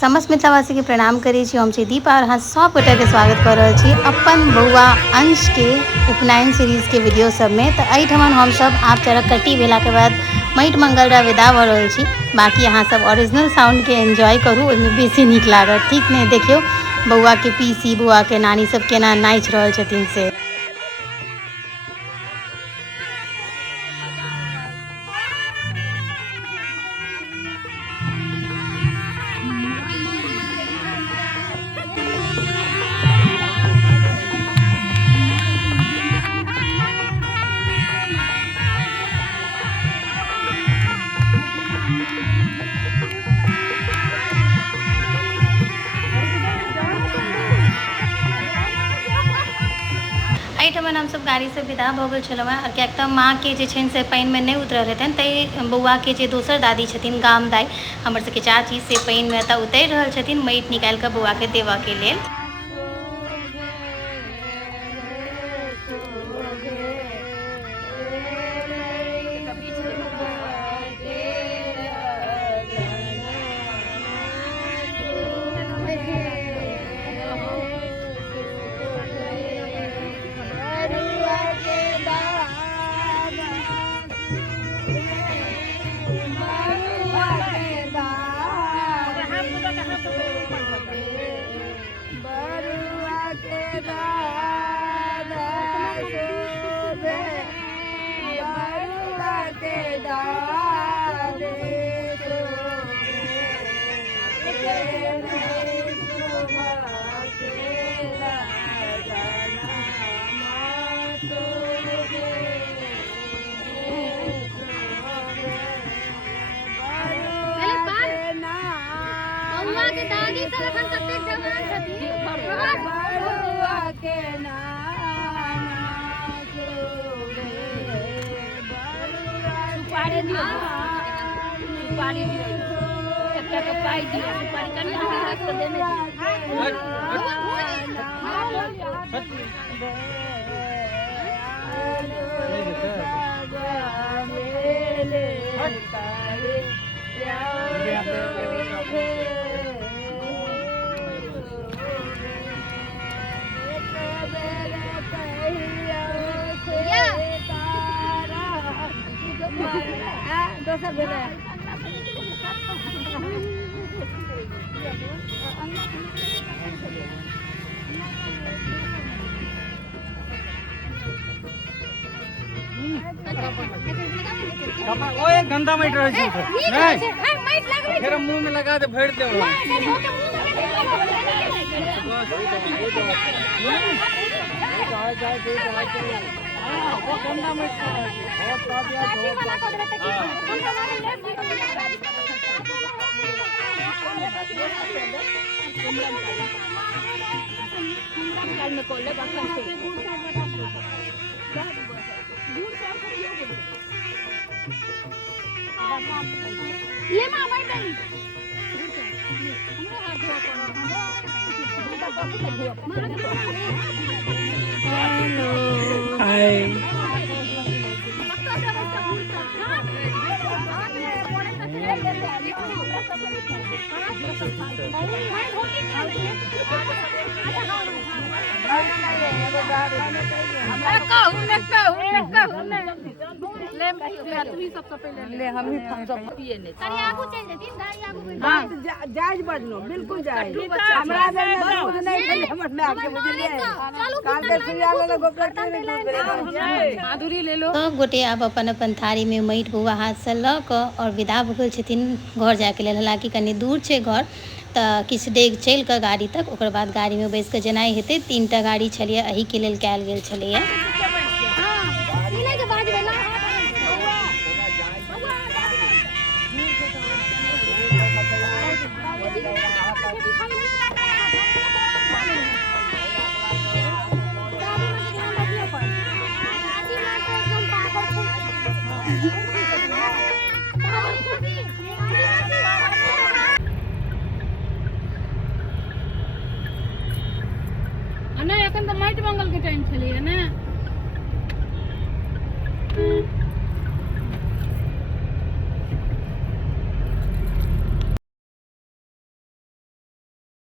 समस्त मिथिलावासी के प्रणाम करै छी। हम छी दीपा और अहाँ सब गोटा के स्वागत कर रहल छी अपन बौआ अंश के उपनयन सीरीज के वीडियो सब में। तो एहिठमन हम सब आप चरकट्टी भेला के बाद माटि मंगल रा विदा भ रहल छी। बाकी अहाँ सब ओरिजिनल साउंड के एंजॉय करू, ओहिमे बेसी नीक लागत। ठीक ने, देखियो बौआ के पीसी बौआ के नानी सब केना नाचि रहल छथिन से। एहिठमन हम सब गाड़ी से विदा भ गेल छलहुँ हेँ, किएक तऽ माँ के जे छनि से पानिमे नहि उतरल हेतनि, ताहि बौआ के जे दोसर दादी छथिन गाम दाइ हमर सबके चाची, से पानिमे एतऽ उतरि रहल छथिन माटि निकालि कऽ बौआ के देबऽ के लेल। ओए गंदा माइट रहे छै नहीं फिर मुंह में लगा दे भर दे वो गंदा माइट में कोले ये मामा नहीं हेलो हाय ले हम ही सब पिए ने आगू चल जतिन गाड़ी आगू हां जायज बजनो बिल्कुल जायज हमरा कुछ नहीं खेले हमर में आपके बुझलिए काल के सुइया ले गोबर के माधुरी ले लो। सब गोटे आब अपन अपन थारी में माटि बौआ हाथ से ल क और विदा भ गेल छथिन घर जाय के लेल। हालांकि कनी दूर छै घर, तऽ किछु डेग चलि कऽ गाड़ी तक, ओकर बाद गाड़ी में बैस कऽ जेनाइ हेतै। 3टा गाड़ी छलियै, एही के लेल कयल गेल छलैया। नहीं, एखन तो माटि मंगल के टाइम छलै ने।